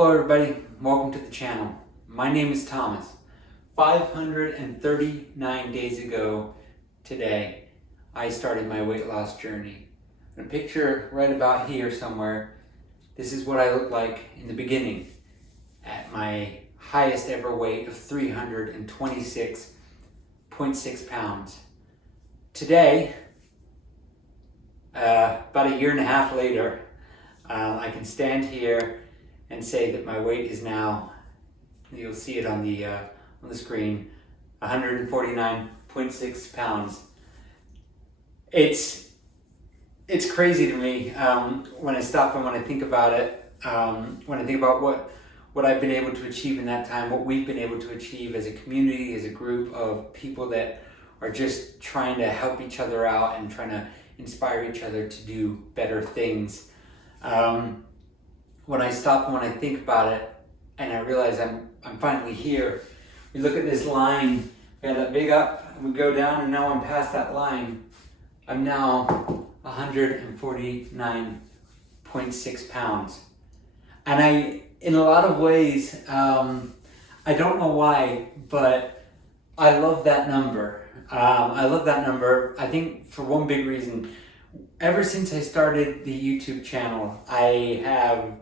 Hello everybody, welcome to the channel. My name is Thomas. 539 days ago today, I started my weight loss journey. In a picture right about here somewhere, this is what I looked like in the beginning at my highest ever weight of 326.6 pounds. Today, about a year and a half later, I can stand here and say that my weight is now, you'll see it on the screen, 149.6 pounds. It's crazy to me when I stop and when I think about it, when I think about what I've been able to achieve in that time, what we've been able to achieve as a community, as a group of people that are just trying to help each other out and trying to inspire each other to do better things. When I stop and when I think about it and I realize I'm finally here, we look at this line, we had that big up and we go down, and now I'm past that line. I'm now 149.6 pounds. And in a lot of ways, I don't know why, but I love that number. I love that number. I think for one big reason, ever since I started the YouTube channel, I have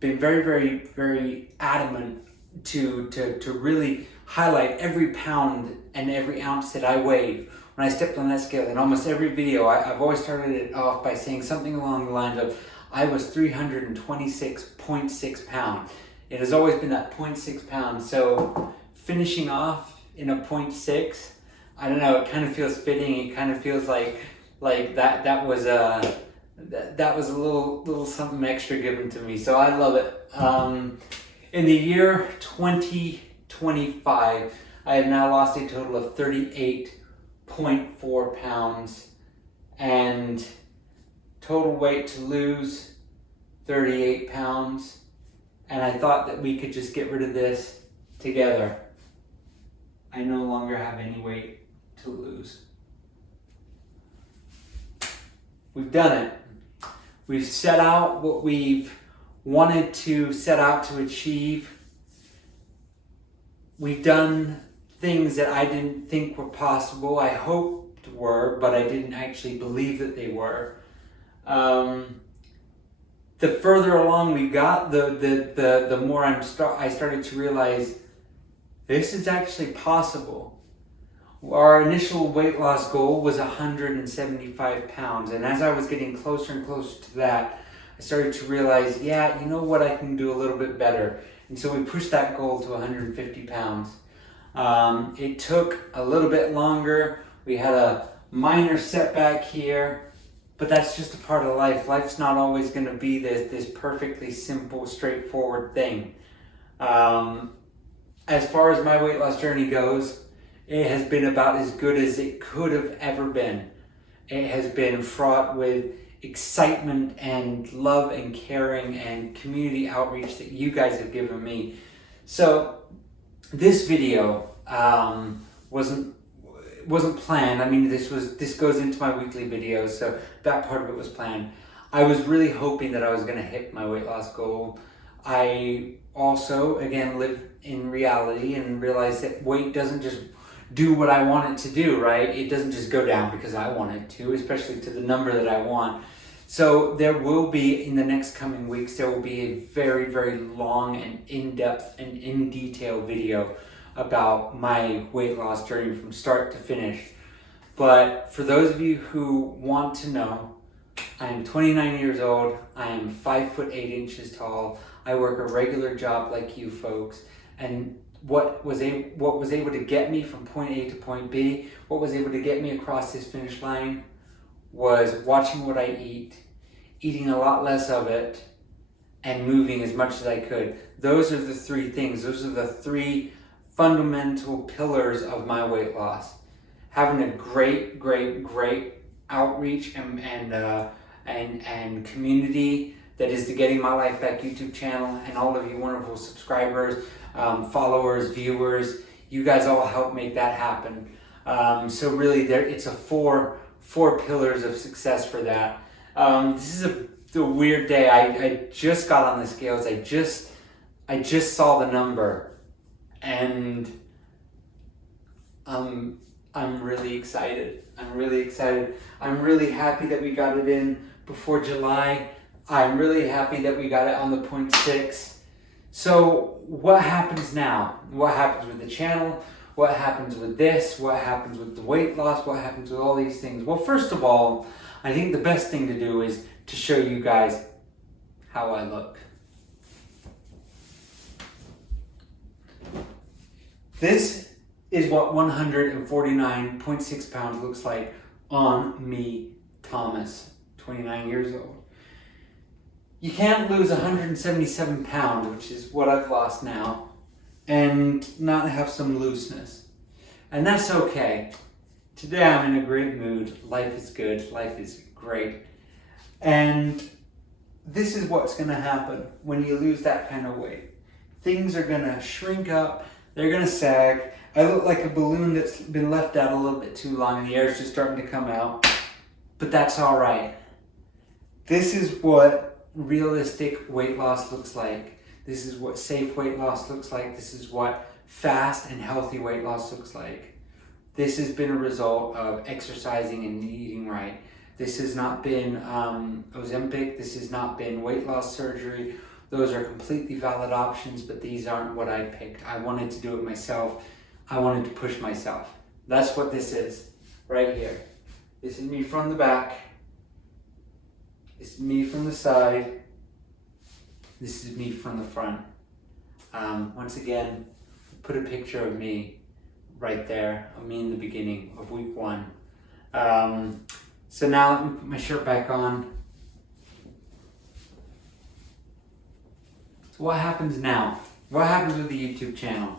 been very, very, very adamant to really highlight every pound and every ounce that I weighed when I stepped on that scale. In almost every video, I've always started it off by saying something along the lines of, I was 326.6 pounds. It has always been that 0.6 pounds. So finishing off in a 0.6, I don't know, it kind of feels fitting. It kind of feels like that was a little something extra given to me. So I love it. In the year 2025, I have now lost a total of 38.4 pounds and total weight to lose 38 pounds. And I thought that we could just get rid of this together. I no longer have any weight to lose. We've done it. We've set out what we've wanted to set out to achieve. We've done things that I didn't think were possible. I hoped were, but I didn't actually believe that they were. The further along we got, the more I started to realize this is actually possible. Our initial weight loss goal was 175 pounds. And as I was getting closer and closer to that, I started to realize, yeah, you know what, I can do a little bit better. And so we pushed that goal to 150 pounds. It took a little bit longer. We had a minor setback here, but that's just a part of life. Life's not always going to be this perfectly simple, straightforward thing. As far as my weight loss journey goes, it has been about as good as it could have ever been. It has been fraught with excitement and love and caring and community outreach that you guys have given me. So this video wasn't planned. I mean, this goes into my weekly videos, so that part of it was planned. I was really hoping that I was going to hit my weight loss goal. I also, again, live in reality and realize that weight doesn't just do what I want it to do, right? It doesn't just go down because I want it to, especially to the number that I want. So there will be, in the next coming weeks, there will be a very, very long and in-depth and in-detail video about my weight loss journey from start to finish. But for those of you who want to know, I am 29 years old. I am 5'8" tall. I work a regular job like you folks. And what was able to get me from point A to point B, what was able to get me across this finish line was watching what I eat, eating a lot less of it, and moving as much as I could. Those are the three things. Those are the three fundamental pillars of my weight loss. Having a great outreach and community that is the Getting My Life Back YouTube channel, and all of you wonderful subscribers, followers, viewers, you guys all help make that happen. So really, it's a four pillars of success for that. This is a weird day. I just got on the scales. I just saw the number, and I'm really excited. I'm really excited. I'm really happy that we got it in before July. I'm really happy that we got it on the 0.6. So what happens now? What happens with the channel? What happens with this? What happens with the weight loss? What happens with all these things? Well, first of all, I think the best thing to do is to show you guys how I look. This is what 149.6 pounds looks like on me, Thomas, 29 years old. You can't lose 177 pounds, which is what I've lost now, and not have some looseness. And that's okay. Today I'm in a great mood. Life is good. Life is great. And this is what's going to happen when you lose that kind of weight. Things are going to shrink up. They're going to sag. I look like a balloon that's been left out a little bit too long and the air is just starting to come out. But that's all right. This is what realistic weight loss looks like. This is what safe weight loss looks like. This is what fast and healthy weight loss looks like. This has been a result of exercising and eating right. This has not been Ozempic. This has not been weight loss surgery. Those are completely valid options, but these aren't what I picked. I wanted to do it myself. I wanted to push myself. That's what this is, right here. This is me from the back. This is me from the side. This is me from the front. Once again, put a picture of me right there, of me in the beginning of week 1. So now let me put my shirt back on. So what happens now? What happens with the YouTube channel?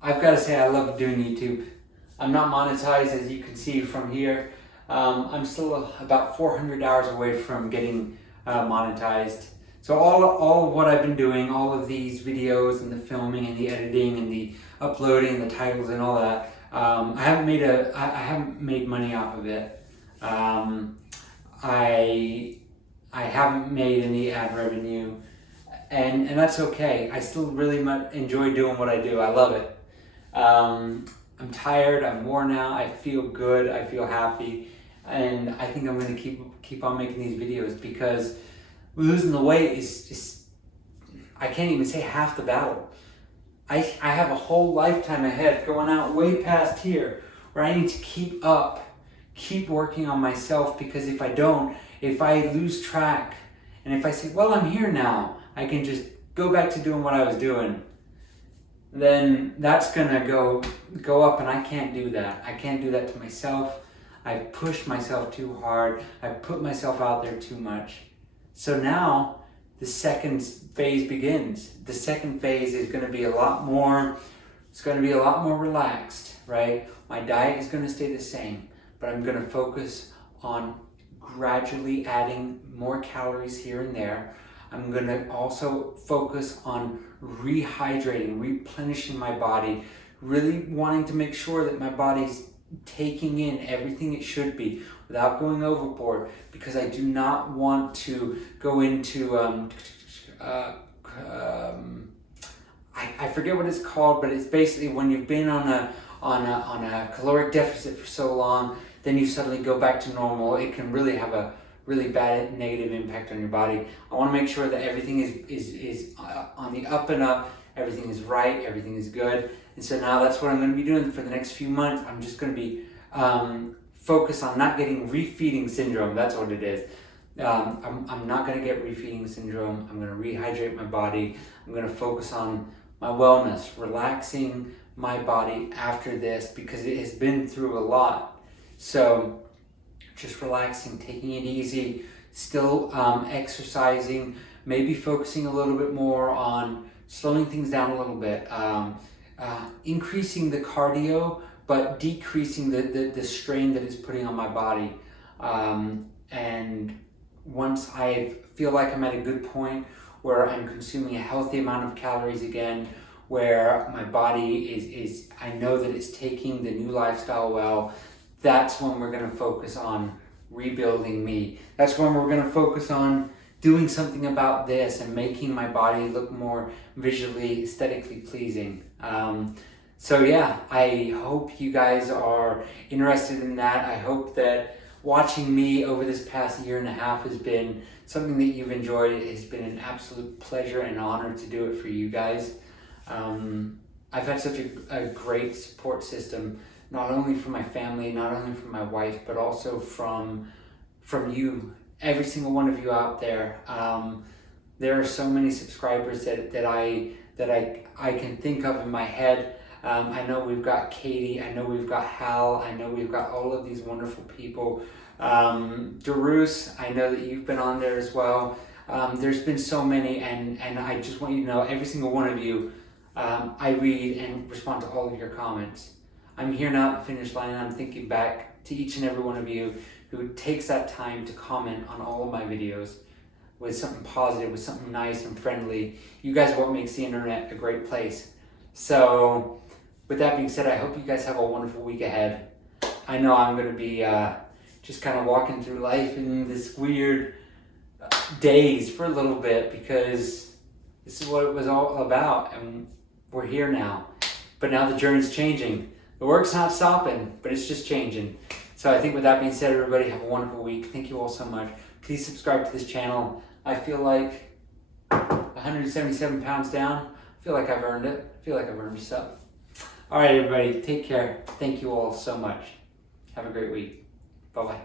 I've got to say I love doing YouTube. I'm not monetized, as you can see from here. I'm still about 400 hours away from getting monetized. So all of what I've been doing, all of these videos and the filming and the editing and the uploading and the titles and all that, I haven't made money off of it. I haven't made any ad revenue, and that's okay. I still really enjoy doing what I do. I love it. I'm tired. I'm worn out. I feel good. I feel happy, and I think I'm going to keep on making these videos because losing the weight is just, I can't even say half the battle. I have a whole lifetime ahead going out way past here where I need to keep working on myself, because if I don't, if I lose track and if I say, well, I'm here now, I can just go back to doing what I was doing, then that's gonna go up, and I can't do that. I can't do that to myself. I pushed myself too hard. I put myself out there too much. So now the second phase begins. The second phase is going to be a lot more, it's going to be a lot more relaxed, right? My diet is going to stay the same, but I'm going to focus on gradually adding more calories here and there. I'm going to also focus on rehydrating, replenishing my body, really wanting to make sure that my body's taking in everything it should be without going overboard, because I do not want to go into I forget what it's called, but it's basically when you've been on a caloric deficit for so long, then you suddenly go back to normal. It can really have a really bad negative impact on your body. I want to make sure that everything is on the up and up, everything is right, everything is good. And so now that's what I'm going to be doing for the next few months. I'm just going to be focused on not getting refeeding syndrome. That's what it is. I'm not going to get refeeding syndrome. I'm going to rehydrate my body. I'm going to focus on my wellness, relaxing my body after this, because it has been through a lot. So just relaxing, taking it easy, still exercising, maybe focusing a little bit more on slowing things down a little bit, increasing the cardio, but decreasing the strain that it's putting on my body. And once I feel like I'm at a good point where I'm consuming a healthy amount of calories again, where my body is I know that it's taking the new lifestyle well, that's when we're going to focus on rebuilding me. That's when we're going to focus on doing something about this and making my body look more visually, aesthetically pleasing. So yeah, I hope you guys are interested in that. I hope that watching me over this past year and a half has been something that you've enjoyed. It has been an absolute pleasure and honor to do it for you guys. I've had such a great support system, not only from my family, not only from my wife, but also from you, every single one of you out there. There are so many subscribers that I can think of in my head. I know we've got Katie, I know we've got Hal, I know we've got all of these wonderful people. Darus, I know that you've been on there as well. There's been so many, and I just want you to know, every single one of you, I read and respond to all of your comments. I'm here now at the finish line, and I'm thinking back to each and every one of you who takes that time to comment on all of my videos with something positive, with something nice and friendly. You guys are what makes the internet a great place. So with that being said, I hope you guys have a wonderful week ahead. I know I'm going to be just kind of walking through life in this weird daze for a little bit, because this is what it was all about, and we're here now. But now the journey's changing. The work's not stopping, but it's just changing. So I think with that being said, everybody have a wonderful week. Thank you all so much. Please subscribe to this channel. I feel like 177 pounds down. I feel like I've earned it. I feel like I've earned stuff. All right, everybody, take care. Thank you all so much. Have a great week. Bye-bye.